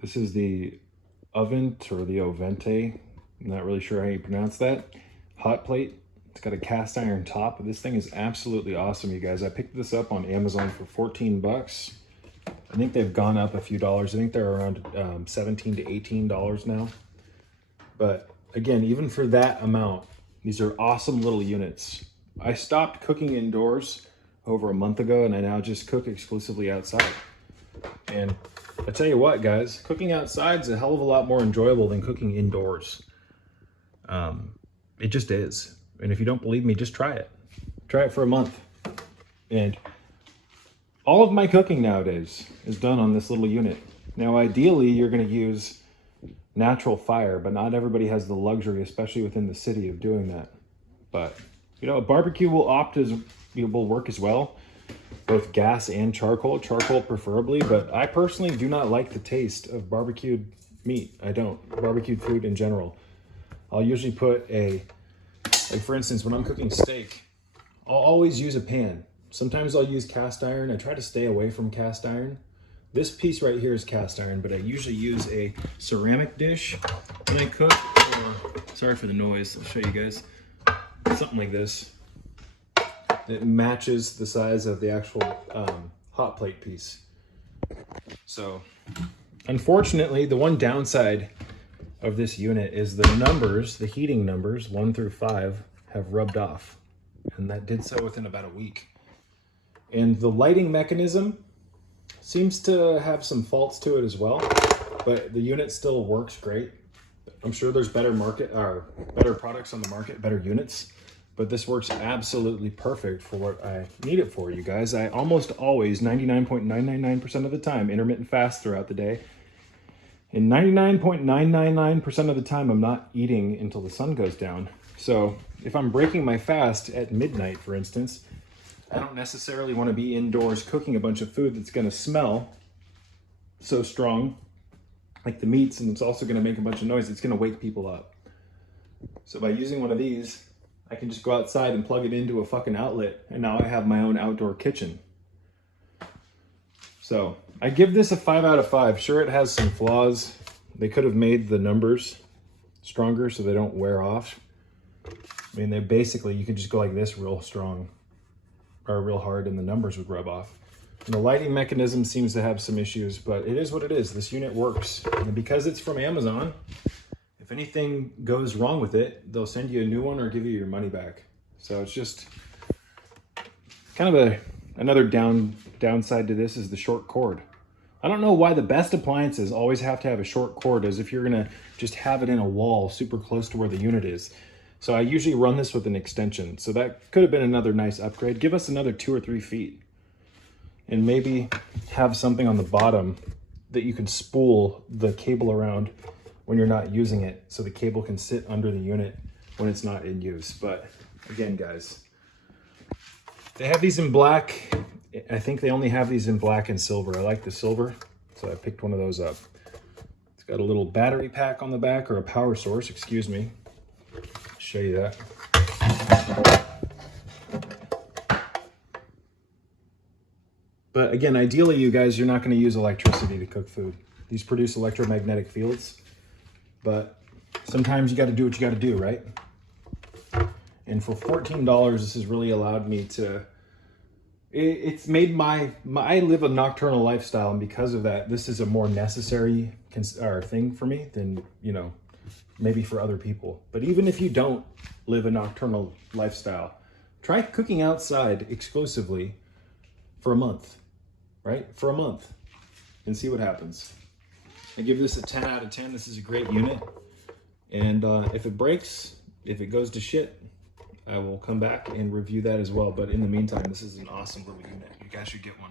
This is the OVENTE or the OVENTE. I'm not really sure how you pronounce that. Hot plate. It's got a cast iron top. This thing is absolutely awesome, you guys. I picked this up on Amazon for 14 bucks. I think they've gone up a few dollars. I think they're around $17 to $18 now. But again, even for that amount, these are awesome little units. I stopped cooking indoors over a month ago, and I now just cook exclusively outside. And I tell you what, guys, cooking outside is a hell of a lot more enjoyable than cooking indoors. It just is. And if you don't believe me, just try it. Try it for a month. And all of my cooking nowadays is done on this little unit. Now, ideally, you're going to use natural fire, but not everybody has the luxury, especially within the city, of doing that. But, you know, a barbecue will work as well, both gas and charcoal preferably, but I personally do not like the taste of barbecued meat. I don't. Barbecued food in general. I'll usually put like for instance, when I'm cooking steak, I'll always use a pan. Sometimes I'll use cast iron. I try to stay away from cast iron. This piece right here is cast iron, but I usually use a ceramic dish when I cook. Sorry for the noise, I'll show you guys. Something like this. It matches the size of the actual hot plate piece. So, unfortunately, the one downside of this unit is the numbers, the heating numbers, 1 through 5, have rubbed off. And that did so within about a week. And the lighting mechanism seems to have some faults to it as well, but the unit still works great. I'm sure there's better products on the market, better units, but this works absolutely perfect for what I need it for, you guys. I almost always, 99.999% of the time, intermittent fast throughout the day. And 99.999% of the time, I'm not eating until the sun goes down. So if I'm breaking my fast at midnight, for instance, I don't necessarily want to be indoors cooking a bunch of food that's going to smell so strong, like the meats, and it's also going to make a bunch of noise. It's going to wake people up. So by using one of these, I can just go outside and plug it into a fucking outlet, and now I have my own outdoor kitchen. So I give this a 5 out of 5. Sure, it has some flaws. They could have made the numbers stronger so they don't wear off. I mean, they basically, you could just go like this real strong or real hard and the numbers would rub off. And the lighting mechanism seems to have some issues, but it is what it is. This unit works. And because it's from Amazon, if anything goes wrong with it, they'll send you a new one or give you your money back. So it's just kind of another downside to this is the short cord. I don't know why the best appliances always have to have a short cord, as if you're gonna just have it in a wall super close to where the unit is. So I usually run this with an extension. So that could have been another nice upgrade. Give us another 2 or 3 feet. And maybe have something on the bottom that you can spool the cable around when you're not using it, so the cable can sit under the unit when it's not in use. But again, guys, they have these in black. I think they only have these in black and silver. I like the silver, so I picked one of those up. It's got a little battery pack on the back, or a power source, excuse me. I'll show you that. But again, ideally, you guys, you're not going to use electricity to cook food. These produce electromagnetic fields, but sometimes you got to do what you got to do, right? And for $14, this has really allowed me to, it's made I live a nocturnal lifestyle, and because of that, this is a more necessary thing for me than, you know, maybe for other people. But even if you don't live a nocturnal lifestyle, try cooking outside exclusively for a month, right? For a month, and see what happens. I give this a 10 out of 10. This is a great unit. And if it breaks, if it goes to shit, I will come back and review that as well. But in the meantime, this is an awesome little unit. You guys should get one.